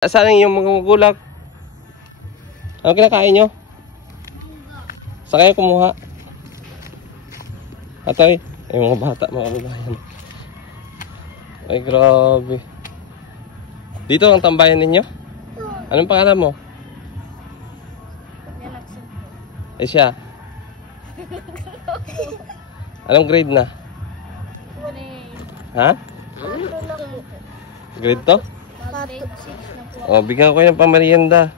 Saan yung mga gulak? Ano kinakain nyo? Saan kayo kumuha? Atoy, ay mga bata, mga kababayan. Ay grabe. Dito ang tambayan ninyo? Anong pangalan mo? Ay siya. Anong grade na? Ha? Grade to? O, bigyan ko yung pamerienda.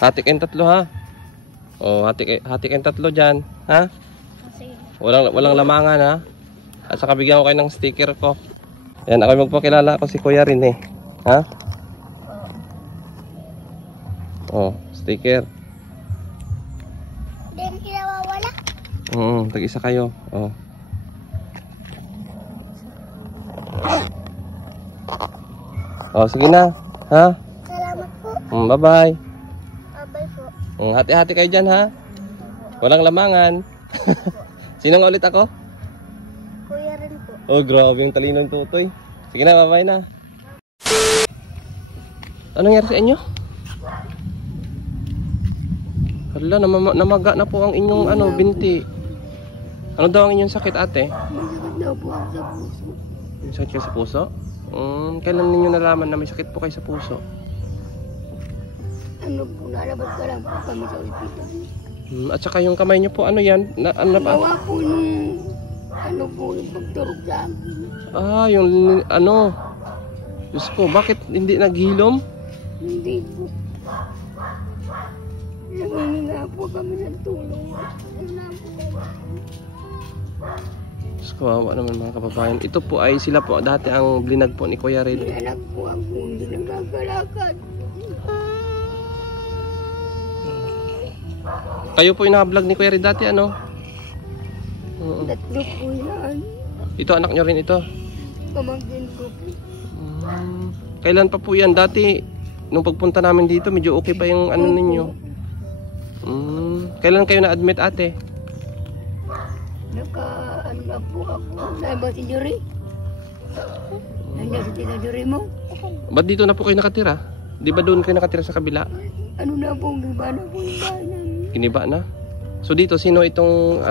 Hati kayong tatlo ha. O, hati kayong tatlo dyan. Ha? Walang lamangan ha. At saka bigyan ko kayo ng sticker ko. Yan, ako magpakilala ako si Kuya rin eh. Ha? O, sticker. Hindi kinawawala? Tag-isa kayo. O. Oh, sige na. Ha? Salamat po. Bye-bye. Bye po. Hati-hati kayo dyan, ha? Walang lamangan. Sino nga ulit ako? Kuya rin po. Oh, grabe yung talinong tutoy. Sige na, bye-bye na. Anong nangyari sa inyo? Hala, namaga na po ang inyong binti. Ano daw ang inyong sakit, ate? Masakit daw po ako sa puso. May sakit kayo sa puso? Kailan ninyo nalaman na may sakit po kayo sa puso? Ano po, nalabas ka lang po kami sa ospital. At saka yung kamay nyo po, ano yan? Gawa po nung, yung pagturog sa akin. Yung Diyos ko, bakit hindi naghilom? Hindi po. Nangingi nga po kami ng tulong. Diyos ko, awa naman mga kababayan. Ito po ay sila po dati ang blinag po ni Kuya Red. May anak po ako, hindi nagkakalakad. Kayo po yung naka-vlog ni Kuya Red dati, ano? Tatlo po yan. Ito, anak nyo rin ito? Pamangkin ko po. Kailan pa po yan? Dati, nung pagpunta namin dito, medyo okay pa yung ano ninyo. Kailan kayo na-admit, ate? Na po ako. Saan ba si Jury? Nandiyan si Tita Jury mo? Ba't dito na po kayo nakatira? Di ba doon kayo nakatira sa kabila? Ano na po, giba na po yung bahay namin. Giniba na? So dito, sino itong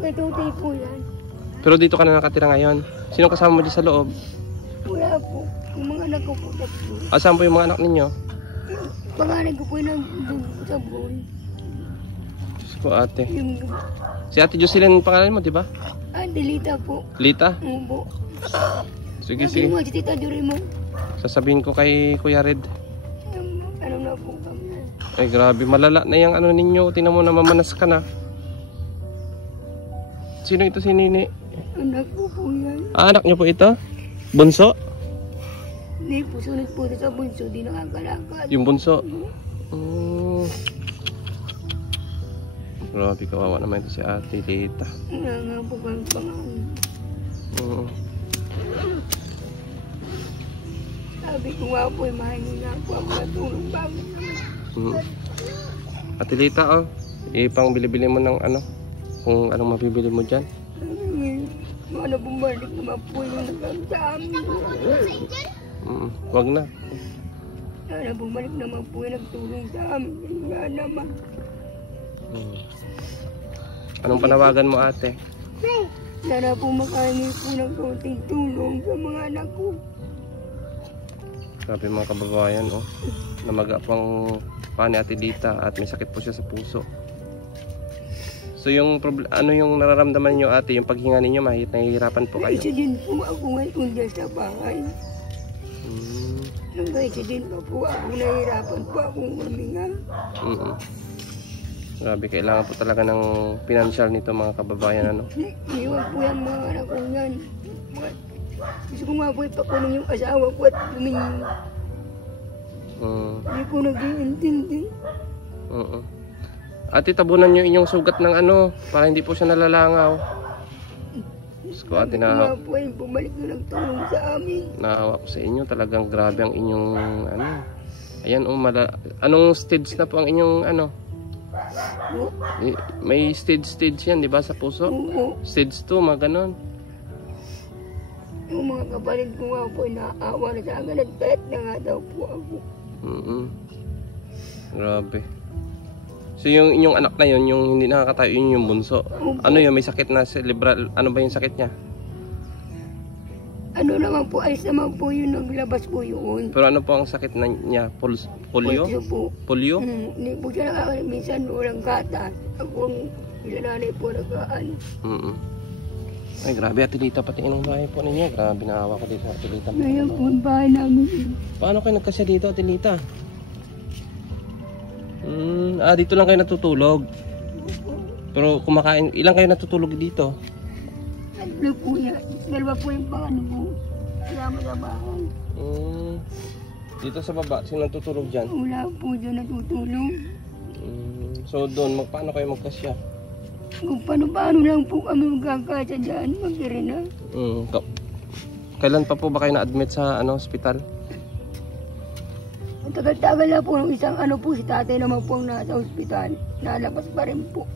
May tutay po yan. Pero dito ka na nakatira ngayon? Sino kasama mo dito sa loob? Wala po. Yung mga anak ko po tatlo. Saan po yung mga anak ninyo? Panganay ko po yung sa buhay. Diyos ko, ate. Yung Si ate Jocelyn pangalan mo, di ba? Lita po. Lita? Opo. Sige, Sabihin sige. mo si Tita Jury mo. Sasabihin ko kay Kuya Red. Ano na po kami. Ay grabe, malala na yung ninyo. Tingnan mo, namamanas ka na. Sino ito si Nini? Anak ko po yan. Anak niyo po ito? Bunso? Hindi po, sunod po sa bunso. Di nakakalakad. Yung bunso? Grabe, kawawa naman ito si ate Lita. Wala nga po kang pangalan. Sabi ko nga po, mahangi nga po ako natulong bago. Ate Lita, ipang bili-bili mo ng kung anong mabibili mo dyan. Ano bumalik naman po yung nagang sa amin. Wag na. Ano bumalik naman po yung nagtulong sa amin. Nga naman. Anong panawagan mo, ate? Sana po makahingi po ng kaunting tulong sa mga anak ko. Grabe mga kababayan, namaga pang pa ni ate Lita at may sakit po siya sa puso. So yung ano yung nararamdaman niyo, ate, yung paghinga ninyo, nahihirapan po kayo? Isa din po ako ngayon dyan sa bahay. Nung isa din pa po ako, nahihirapan po akong huminga. Grabe, kailangan po talaga ng financial nito mga kababayan, Iwan po yung mga anak ko yan. Gusto ko nga po ipakulong yung asawa ko at humingi. Hindi po nag-iintindi. Ate, tabunan nyo inyong sugat ng para hindi po siya nalalangaw. Gusto ko, ate, na po ay bumalik na nagtulong sa amin. Naawa ko sa inyo, talagang grabe ang inyong ayan, anong stage na po ang inyong may stage yan, di ba, sa puso? Stage 2, mga ganon. Yung mga kapatid ko nga po, naawa na sa akin at pet na nga daw po ako. Grabe. So yung inyong anak na yun, yung hindi nakakatayo, yun yung bunso. Ano yun, may sakit na cerebral, ano ba yung sakit niya? Ano naman po, alis naman po yun, naglabas po yun. Pero ano po ang sakit na niya? Polio? Pulso po. Polio? Hindi po siya nakakain, minsan walang gatas. Ako ang nanay po nagkaan. Ay, grabe, Ate Lita, pati inong bahay po ninyo. Grabe, naawa ko dito, Ate Lita. Ngayon po ang bahay namin. Paano kayo nagkasya dito, Ate Lita? Dito lang kayo natutulog. Pero kumakain, ilang kayo natutulog dito? Ano po yan? Dalawa po yung pangano po. Kasama sa bahay. Dito sa baba, sino natutulog dyan? Wala po dyan natutulog. So doon, paano kayo magkasya? Kung paano lang po kami magkakasya dyan, mag-irina. Kailan pa po ba kayo na-admit sa hospital? Ang tagal-tagal na po ng isang po, si tatay naman po ang nasa ospital. Nalabas pa rin po.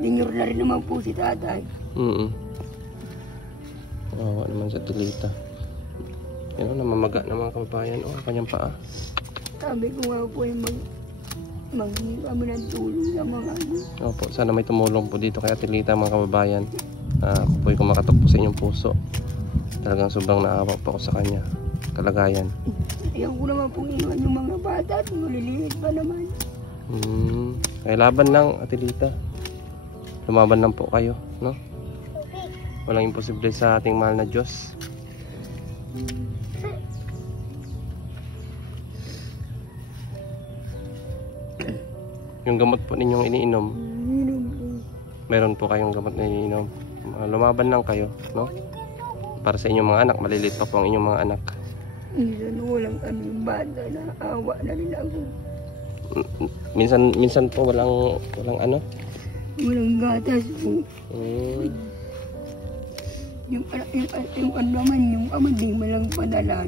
Senior na rin naman po si tatay. Wawa naman sa Tilita. Yan o, namamaga ng mga kababayan. Kanyang paa. Sabi ko nga po yung maghingi kami ng tulong sa mga Opo, sana may tumulong po dito kay Tilita, mga kababayan. Ako po yung kumakatok po sa inyong puso. Talagang sobrang naawa po ako sa kanya. Kalagayan. Ayaw ko naman po inuan yung mga bata at maliliit pa naman. Kaya laban lang, Ate Lita. Lumaban lang po kayo, no? Walang imposible sa ating mahal na Diyos. Yung gamot po ninyong iniinom, meron po kayong gamot na iniinom. Lumaban lang kayo, no? Para sa inyong mga anak, maliliit pa po ang inyong mga anak. Minsan walang kami bata na awa na rin ako. Minsan po walang ano? Walang gatas po. Yung ano naman, yung ama di malang padalan.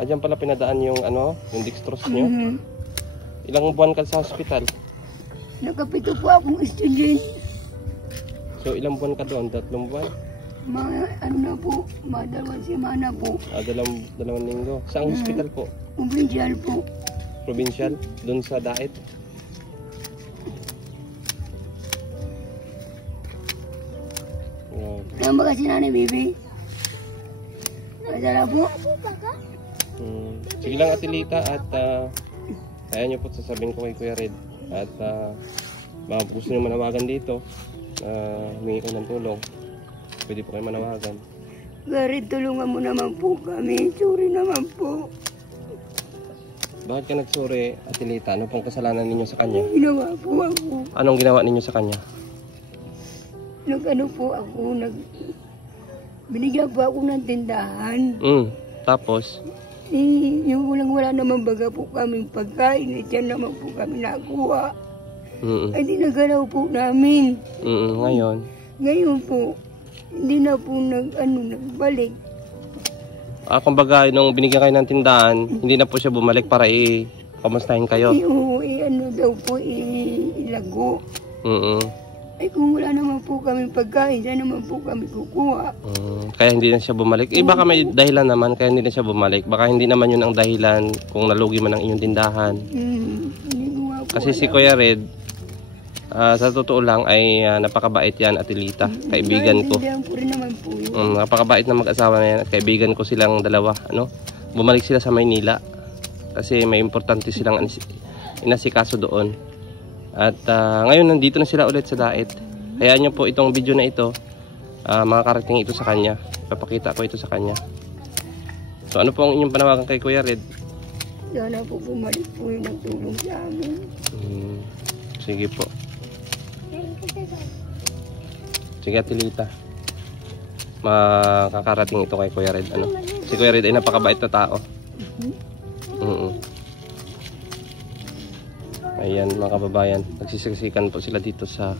Diyan pala pinadaan yung yung dextrose nyo. Ilang buwan ka sa hospital? Nakapito po akong estudyante. So ilang buwan ka doon? 3 buwan? Mga na po, mga 2 semana po. Dalawang linggo. Saang hospital po? Provincial po. Provincial? Doon sa Daet? Saan ba kasi Nanay Bibi? Masala po? Sige lang, Ate Lita, at kaya nyo po sasabihin ko kay Kuya Red. At baka gusto nyo manawagan dito, humingi ko ng tulong, pwede po kayo manawagan. Kuya Red, tulungan mo naman po kami. Sorry naman po. Bakit ka nagsuri, Ate Lita? Ano pong kasalanan ninyo sa kanya? Ginawa po ako. Anong ginawa ninyo sa kanya? Po ako, binigyan po ako ng tindahan. Tapos? Yung wala naman baga po kaming pagkain, dyan naman po kami nakuha. Ay di nagalaw po namin. Ngayon? Ngayon po, hindi na po nagbalik. Kumbaga, nung binigyan kayo ng tindahan, hindi na po siya bumalik para kamustahin kayo? Daw po, ilago. Ay kung wala naman po kami pagkain, saan naman po kami kukuha. Kaya hindi na siya bumalik. Baka may dahilan naman, kaya hindi na siya bumalik. Baka hindi naman yun ang dahilan kung nalugi man ang inyong tindahan. Kasi si Kuya Red, sa totoo lang ay napakabait yan, Ate Lita. Kaibigan ko. Napakabait na mag-asawa na yan. At kaibigan ko silang dalawa. Bumalik sila sa Maynila. Kasi may importante silang inasikaso doon. At ngayon nandito na sila ulit sa Daet. Hayaan nyo po itong video na ito, makakarating ito sa kanya. Papakita ko ito sa kanya. So ano po ang inyong panawagan kay Kuya Red? Sana po bumalik po yung nagtulong sa amin. Sige po. Sige, Ate Lita. Makakarating ito kay Kuya Red. Si Kuya Red ay napakabait na tao. Ayan mga kababayan, nagsisiksikan po sila dito sa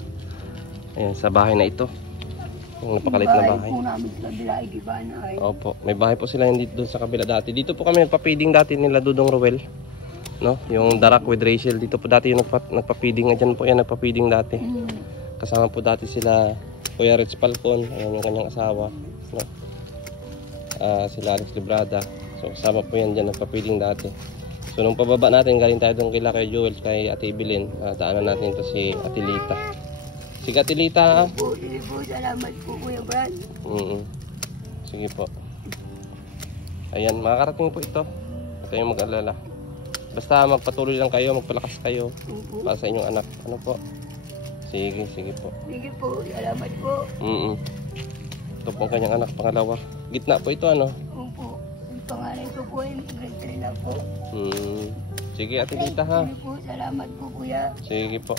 bahay na ito. Yung napakalit na bahay. Po namin sa kabila, Opo, may bahay po sila dito doon sa kabila dati. Dito po kami nagpa-feeding dati nila Dudong Ruel. Yung Darak with Rachel. Dito po dati yung nagpa-feeding. Diyan po yan nagpa-feeding dati. Kasama po dati sila Kuya Rich Falcon, ayan yung kanyang asawa, no? Sila Alex Librada. So kasama po yan dyan, nagpapiling dati. So nung pababa natin, galing tayo doon kila kay Joel, kay Ate Evelyn, daanan natin to si Ate Lita. Sige Ate Lita. Sige po, salamat po Kuya Brad. Sige po. Ayan, makakarating po ito. Huwag kayong mag-alala. Basta magpatuloy lang kayo, magpalakas kayo para sa inyong anak. Ano po? Sige po. Sige po, salamat po. Ito po ang kanyang anak, pangalawa. Gitna po ito, ano? Opo. Yung pangalan ko po ay grade 3 na po. Sige, Ate Lita ha. Sige po, salamat po Kuya. Sige po.